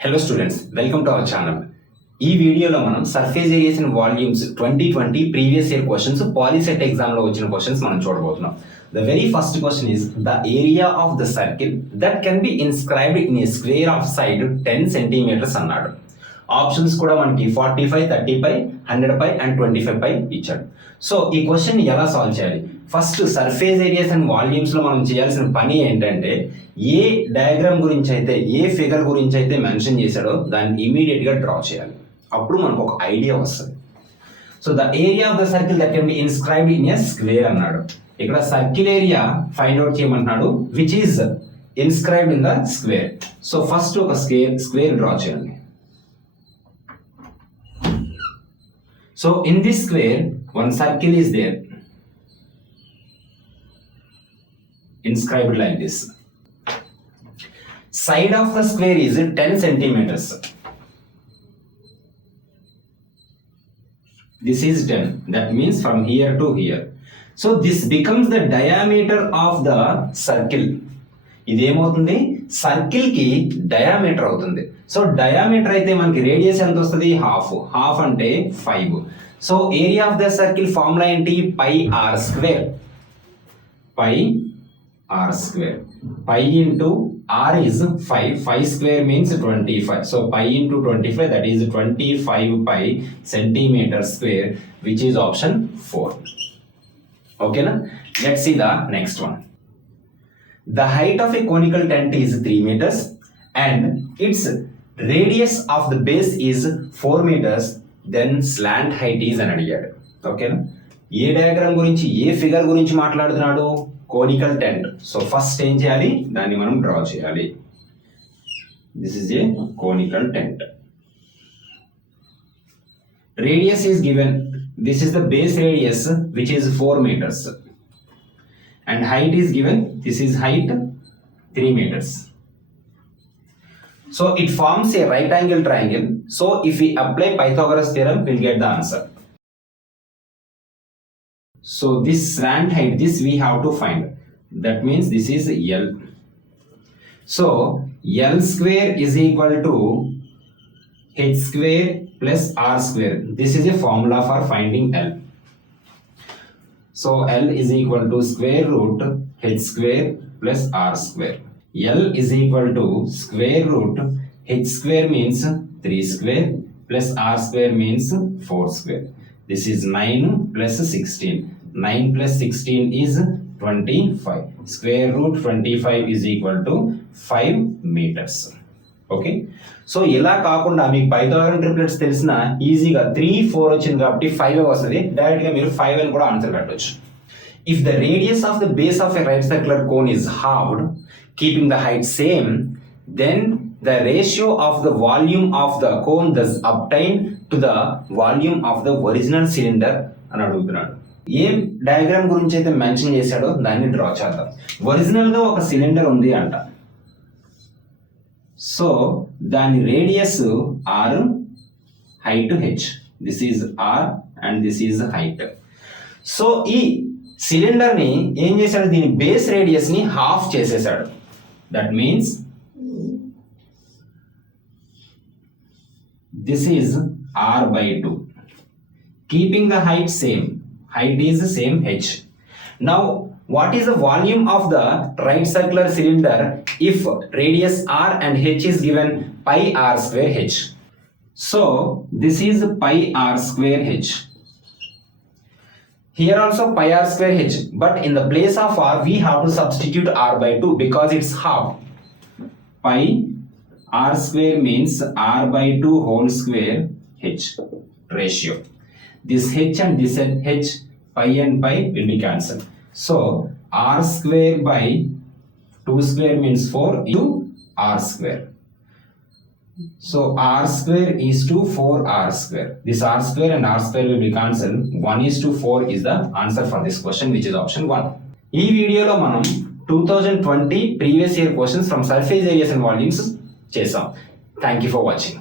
Hello students, welcome to our channel. ఈ వీడియోలో మనం surface areas and volumes 2020 previous year questions POLYCET ఎగ్జామ్లో వచ్చిన క్వశ్చన్స్ మనం చూడబోతున్నాం. The very first question is the area of the circle that can be inscribed in a square of side 10 centimetres అన్నాడు. Options కూడా మనకి 45, 30 100 అండ్ 25 ఇచ్చాడు. సో ఈ క్వశ్చన్ ఎలా సాల్వ్ చేయాలి? ఫస్ట్ సర్ఫేస్ ఏరియాస్ అండ్ వాల్యూమ్స్లో మనం చేయాల్సిన పని ఏంటంటే, ఏ డయాగ్రామ్ గురించి అయితే, ఏ ఫిగర్ గురించి అయితే మెన్షన్ చేశాడో దాన్ని ఇమీడియట్గా డ్రా చేయాలి. అప్పుడు మనకు ఒక ఐడియా వస్తుంది. So the area of the circle that can be inscribed in a square అన్నాడు. ఇక్కడ సర్కిల్ ఏరియా ఫైండ్ అవుట్ చేయమంటున్నాడు, which is inscribed in the square. So first ఒక స్క్వేర్ డ్రా చేయండి. So in this square, one circle is there, inscribed like this. Side of the square is 10 centimeters. This is 10. That means from here to here. So this becomes the diameter of the circle. ఇదేమవుతుంది? Circle కి diameter అవుతుంది. So diameter అయితే మనకి radius ఎంత వస్తుంది? Half అంటే 5. So area of the circle formula ఏంటి? Pi r square. Pi into r is 5 square means 25. So pi into 25, that is 25 pi centimetre square, which is option 4. ఓకేనా? Let's see the next one. The height of a conical tent is 3 meters and its radius of the base is 4 meters. Then slant height is అని అడిగాడు. ఓకేనా? ఏ డయాగ్రామ్ గురించి, ఏ ఫిగర్ గురించి మాట్లాడుతున్నాడు? Conical tent. So first ఏం చేయాలి? దాన్ని మనం డ్రా చేయాలి. This is a conical tent. Radius is given. This is the base radius, which is 4 meters. And height is given. This is height 3 meters. So it forms a right angle triangle. So if we apply Pythagoras theorem, we'll get the answer. So this slant height, this we have to find. That means this is L. So L square is equal to H square plus R square. This is a formula for finding L. So L is equal to square root H square plus R square. L is equal to square root H square means 3 square plus R square means 4 square. This is 9 plus 16. 9 plus 16 is 25. Square root 25 is equal to 5 meters. Okay. So ఇలా కాకుండా మీకు Pythagorean triplets తెలిసిన ఈజీగా 3, 4 వచ్చింది కాబట్టి 5 వస్తుంది. డైరెక్ట్గా మీరు 5 అని కూడా ఆన్సర్ పెట్టవచ్చు. If the radius of the base of a right circular cone is halved, keeping the height same, then the ratio of the volume of the cone thus obtained to the volume of the original cylinder అని అడుగుతున్నాడు. ఏం డయాగ్రామ్ గురించి అయితే మెన్షన్ చేశాడో దాన్ని డ్రా చేద్దాం. ఒరిజినల్గా ఒక సిలిండర్ ఉంది అంట. సో దాని radius R, height H. This is R and this is height. So ఈ సిలిండర్ని ఏం చేశాడు? దీని బేస్ రేడియస్ని హాఫ్ చేసేసాడు. That means this is R/2. Keeping the height same. Height is same H. Now what is the volume of the right circular cylinder if radius R and H is given pi R square H? So this is pi R square H. Here also pi R square H, but in the place of R we have to substitute R/2 because it's half. Pi R square means R/2 whole square H ratio. This H and this H, pi and pi will be cancelled. So R square by 2 square means 4 into R square. So R square is to 4R square. This R square and R square will be cancelled. 1:4 is the answer for this question, which is option 1. ఈ వీడియోలో మనం 2020 previous year questions from surface areas and volumes చేసాం. Thank you for watching.